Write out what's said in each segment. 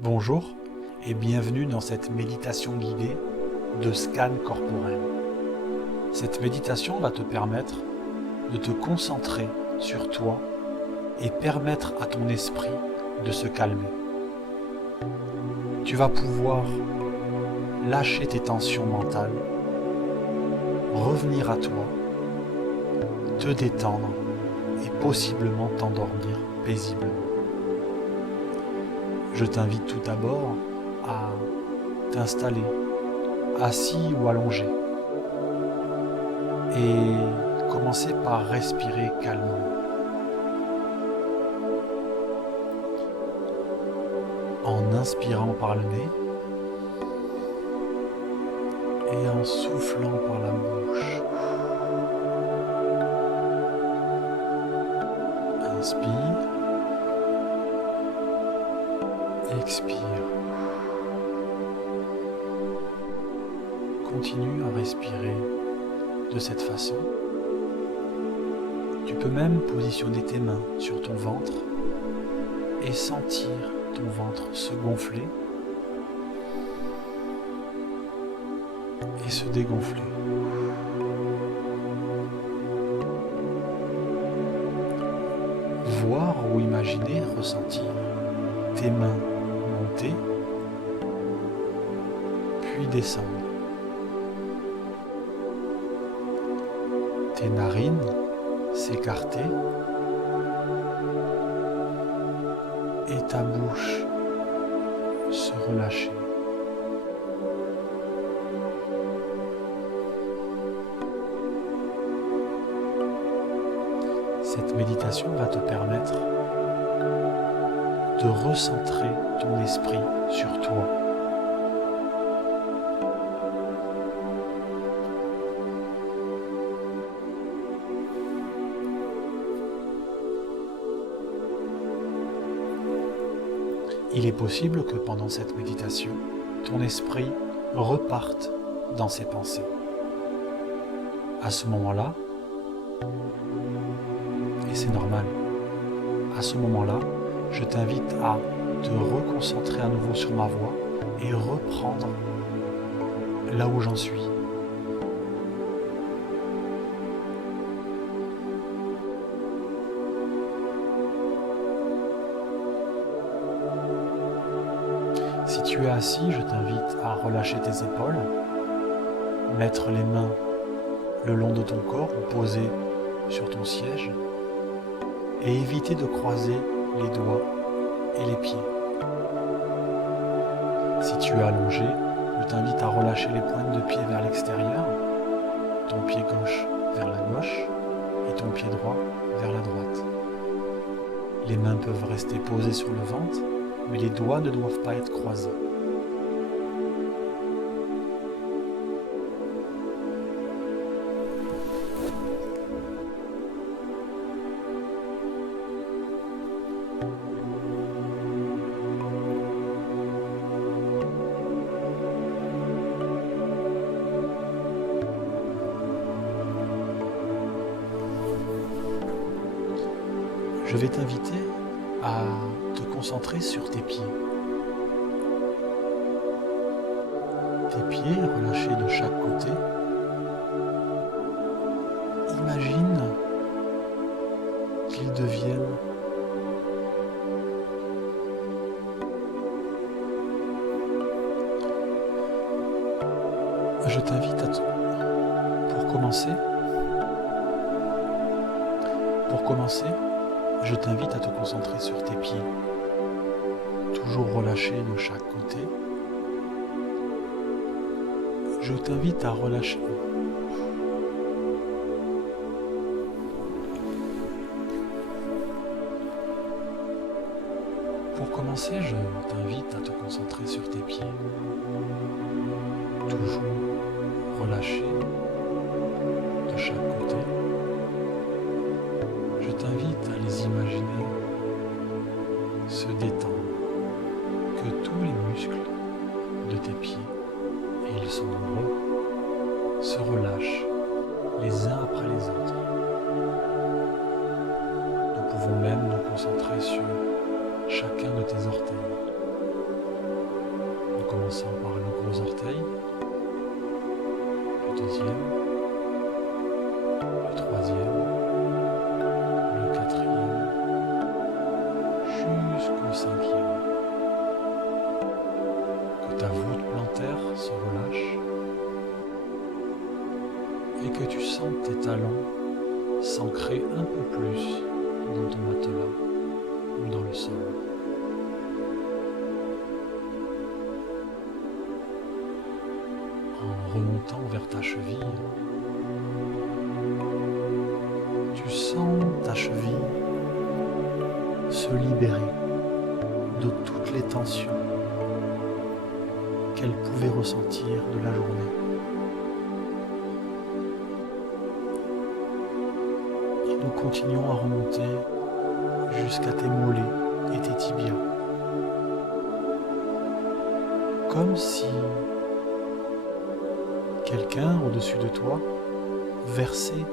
Bonjour et bienvenue dans cette méditation guidée de scan corporel. Cette méditation va te permettre de te concentrer sur toi et permettre à ton esprit de se calmer. Tu vas pouvoir lâcher tes tensions mentales, revenir à toi, te détendre et possiblement t'endormir paisiblement. Je t'invite tout d'abord à t'installer assis ou allongé et commencer par respirer calmement. En inspirant par le nez et en soufflant par la bouche. Inspire, expire. Continue à respirer de cette façon. Tu peux même positionner tes mains sur ton ventre et sentir ton ventre se gonfler et se dégonfler. Voir ou imaginer, ressentir tes mains monter, puis descendre. Tes narines s'écarter et ta bouche se relâcher. Cette méditation va te permettre de recentrer ton esprit sur toi. Il est possible que pendant cette méditation, ton esprit reparte dans ses pensées. À ce moment-là, et c'est normal, à ce moment-là, je t'invite à te reconcentrer à nouveau sur ma voix et reprendre là où j'en suis. Si tu es assis, je t'invite à relâcher tes épaules, mettre les mains le long de ton corps ou poser sur ton siège et éviter de croiser les doigts et les pieds. Si tu es allongé, je t'invite à relâcher les pointes de pied vers l'extérieur, ton pied gauche vers la gauche et ton pied droit vers la droite. Les mains peuvent rester posées sur le ventre, mais les doigts ne doivent pas être croisés. Je vais t'inviter à te concentrer sur tes pieds. Tes pieds relâchés de chaque côté. Imagine qu'ils deviennent Je t'invite pour commencer, je t'invite à te concentrer sur tes pieds, toujours relâchés de chaque côté. Je t'invite à relâcher. Pour commencer, je t'invite à te concentrer sur tes pieds, toujours relâchés de chaque côté. Je t'invite à les imaginer se détendre, que tous les muscles de tes pieds, et ils sont nombreux, se relâchent les uns après les autres. Nous pouvons même nous concentrer sur chacun de tes orteils, commençant par le gros orteil, le deuxième, le troisième, le quatrième, jusqu'au cinquième. Que ta voûte plantaire se relâche et que tu sentes tes talons s'ancrer un peu plus dans ton matelas ou dans le sol. En remontant vers ta cheville, tu sens ta cheville se libérer de toutes les tensions qu'elle pouvait ressentir de la journée. Et nous continuons à remonter jusqu'à tes mollets et tes tibias. Comme si quelqu'un au-dessus de toi versait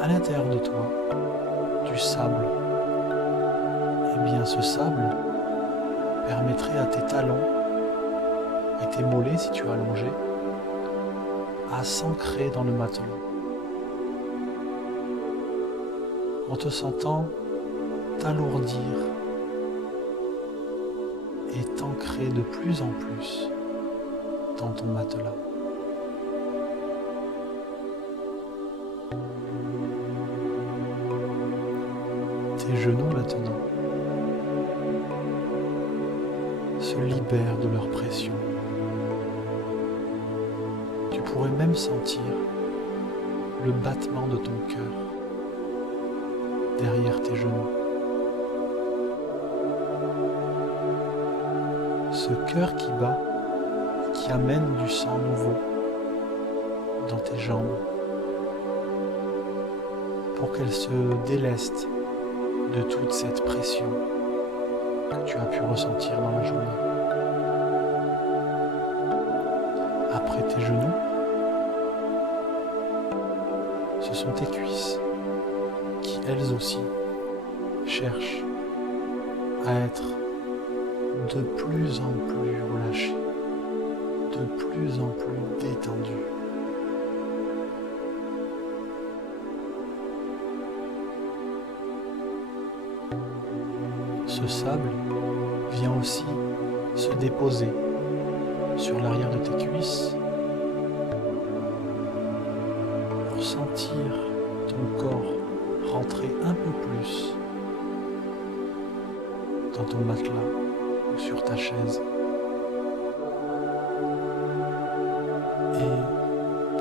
à l'intérieur de toi du sable. Et bien ce sable permettrait à tes talons et tes mollets, si tu es allongé, à s'ancrer dans le matelas. En te sentant t'alourdir et t'ancrer de plus en plus dans ton matelas. Tes genoux maintenant se libèrent de leur pression. Tu pourrais même sentir le battement de ton cœur derrière tes genoux. Ce cœur qui bat et qui amène du sang nouveau dans tes jambes pour qu'elles se délestent de toute cette pression que tu as pu ressentir dans la journée. Après tes genoux, ce sont tes cuisses qui, elles aussi, cherchent à être de plus en plus relâchées, de plus en plus détendues. Ce sable vient aussi se déposer sur l'arrière de tes cuisses pour sentir ton corps rentrer un peu plus dans ton matelas ou sur ta chaise. Et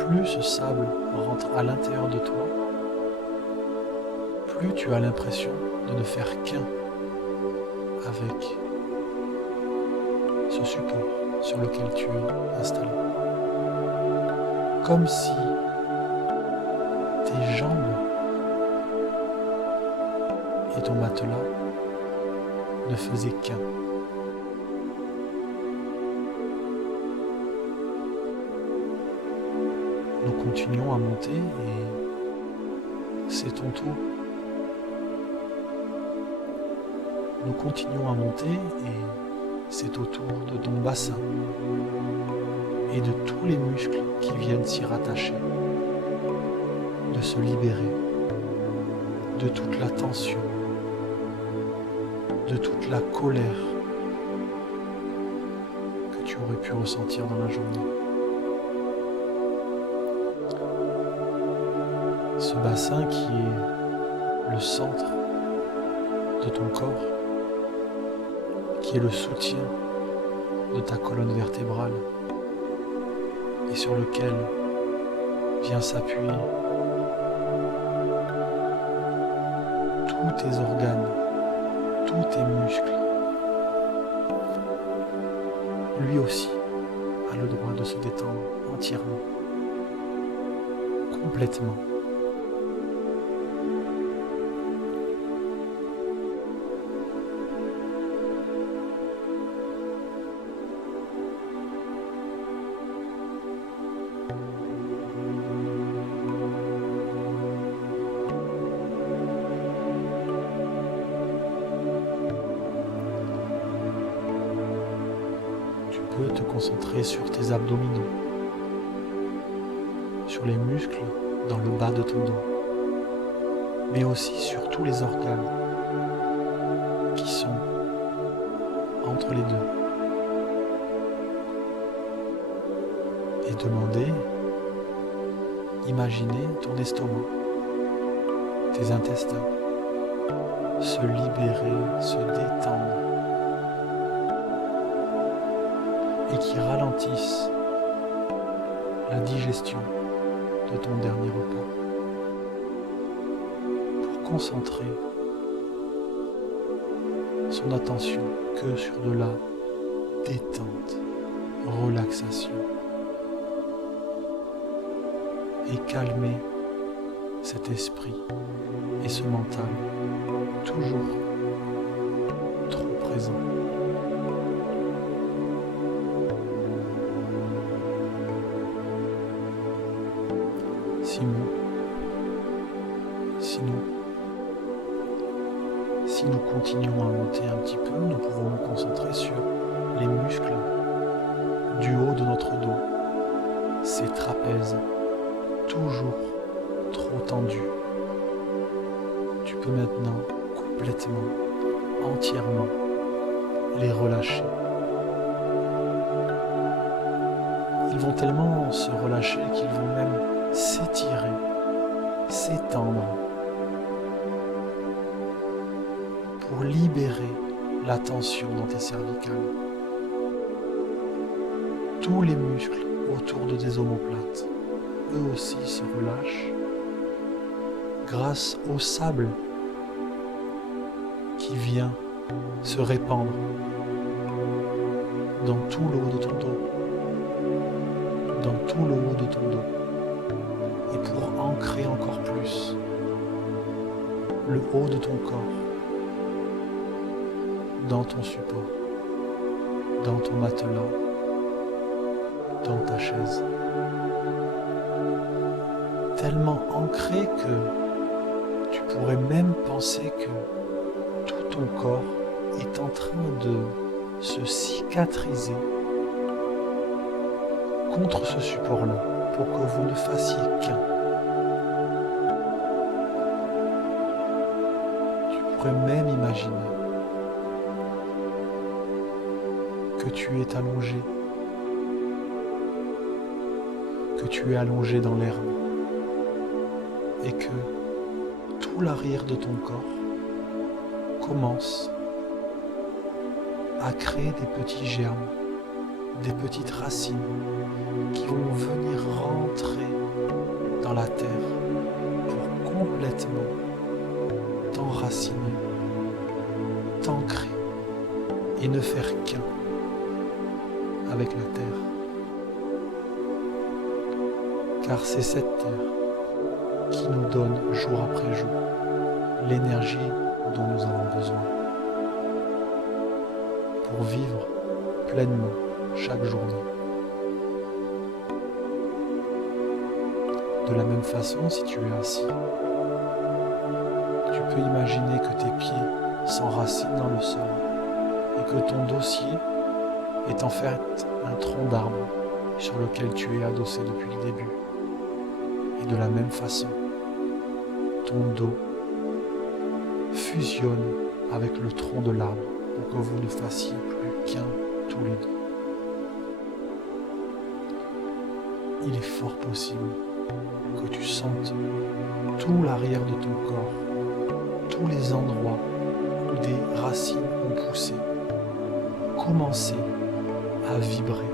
plus ce sable rentre à l'intérieur de toi, plus tu as l'impression de ne faire qu'un avec ce support sur lequel tu es installé. Comme si tes jambes et ton matelas ne faisaient qu'un. Nous continuons à monter et c'est ton tour. Nous continuons à monter et c'est au tour de ton bassin et de tous les muscles qui viennent s'y rattacher, de se libérer de toute la tension, de toute la colère que tu aurais pu ressentir dans la journée. Ce bassin qui est le centre de ton corps, qui est le soutien de ta colonne vertébrale et sur lequel vient s'appuyer tous tes organes, tous tes muscles. Lui aussi a le droit de se détendre entièrement, complètement. peux te concentrer sur tes abdominaux, sur les muscles dans le bas de ton dos, mais aussi sur tous les organes qui sont entre les deux. Et imaginer ton estomac, tes intestins, se libérer, se détendre, et qui ralentissent la digestion de ton dernier repas, pour concentrer son attention que sur de la détente, relaxation, et calmer cet esprit et ce mental toujours trop présent. Si nous continuons à monter un petit peu, nous pouvons nous concentrer sur les muscles du haut de notre dos, ces trapèzes toujours trop tendus. Tu peux maintenant complètement, entièrement les relâcher. Ils vont tellement se relâcher qu'ils vont même s'étirer, s'étendre pour libérer la tension dans tes cervicales. Tous les muscles autour de tes omoplates, eux aussi se relâchent grâce au sable qui vient se répandre dans tout le haut de ton dos, et pour ancrer encore plus le haut de ton corps dans ton support, dans ton matelas, dans ta chaise, tellement ancré que tu pourrais même penser que tout ton corps est en train de se cicatriser contre ce support-là pour que vous ne fassiez qu'un. Tu pourrais même imaginer que tu es allongé, dans l'herbe, et que tout l'arrière de ton corps commence à créer des petits germes, des petites racines qui vont venir rentrer dans la terre pour complètement t'enraciner, t'ancrer et ne faire qu'un avec la terre. Car c'est cette terre qui nous donne jour après jour l'énergie dont nous avons besoin pour vivre pleinement chaque journée. De la même façon, si tu es assis, tu peux imaginer que tes pieds s'enracinent dans le sol et que ton dossier est en fait un tronc d'arbre sur lequel tu es adossé depuis le début. Et de la même façon, ton dos fusionne avec le tronc de l'arbre pour que vous ne fassiez plus qu'un tous les deux. Il est fort possible que tu sentes tout l'arrière de ton corps, tous les endroits où des racines ont poussé, commencer à vibrer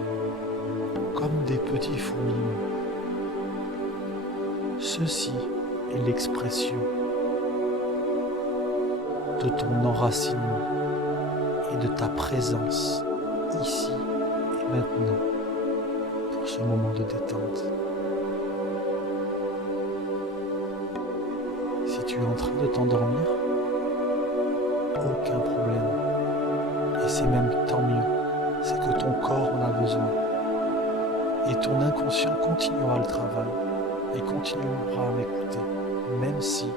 comme des petits fourmillements. Ceci est l'expression de ton enracinement et de ta présence ici et maintenant pour ce moment de détente. Si tu es en train de t'endormir, aucun problème. Et c'est même tant mieux, c'est que ton corps en a besoin. Et ton inconscient continuera le travail et continuera à m'écouter, même si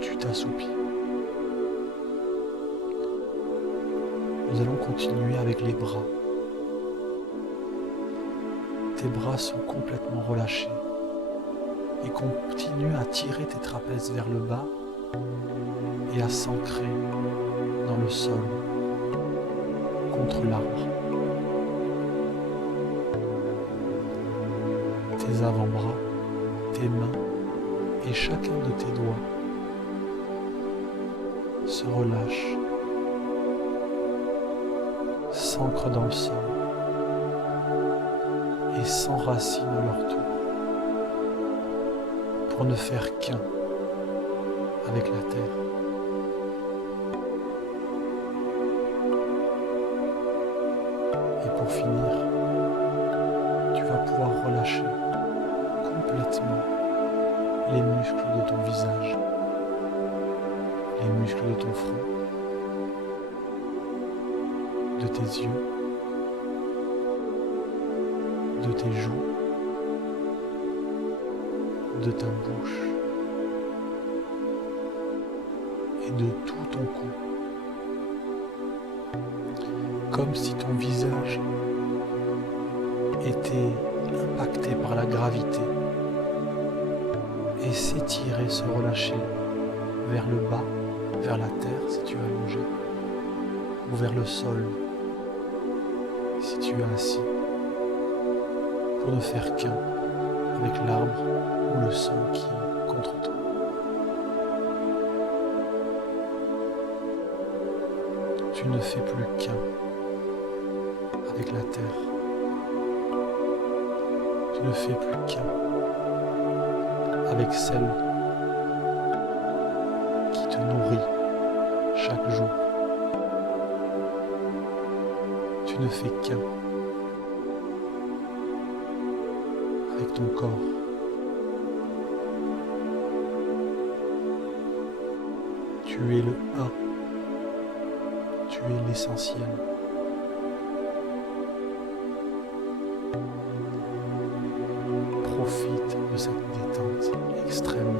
tu t'assoupis. Nous allons continuer avec les bras, tes bras sont complètement relâchés et continue à tirer tes trapèzes vers le bas et à s'ancrer dans le sol, contre l'arbre. Tes avant-bras, tes mains et chacun de tes doigts se relâchent, s'ancrent dans le sol et s'enracinent à leur tour pour ne faire qu'un avec la terre. Et pour finir, tu vas pouvoir relâcher complètement les muscles de ton visage, les muscles de ton front, de tes yeux, de tes joues, de ta bouche et de tout ton cou. Comme si ton visage était impacté par la gravité et s'étirer, se relâcher vers le bas, vers la terre si tu es allongé, ou vers le sol si tu es assis, pour ne faire qu'un avec l'arbre ou le sol qui est contre toi. Tu ne fais plus qu'un avec la terre. Tu ne fais plus qu'un avec celle qui te nourrit chaque jour. Tu ne fais qu'un avec ton corps. Tu es le un. Tu es l'essentiel. Profite de cette détente extrême.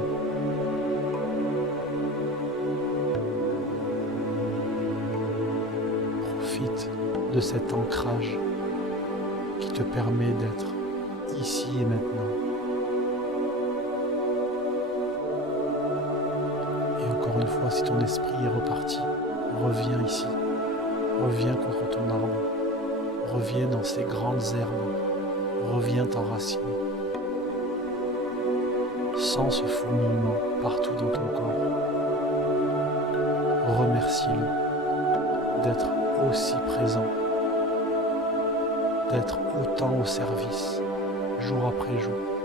Profite de cet ancrage qui te permet d'être ici et maintenant. Et encore une fois, si ton esprit est reparti, reviens ici. Reviens contre ton arbre. Reviens dans ces grandes herbes. Reviens t'enraciner. Sens ce fourmillement partout dans ton corps. Remercie-le d'être aussi présent, d'être autant au service, jour après jour.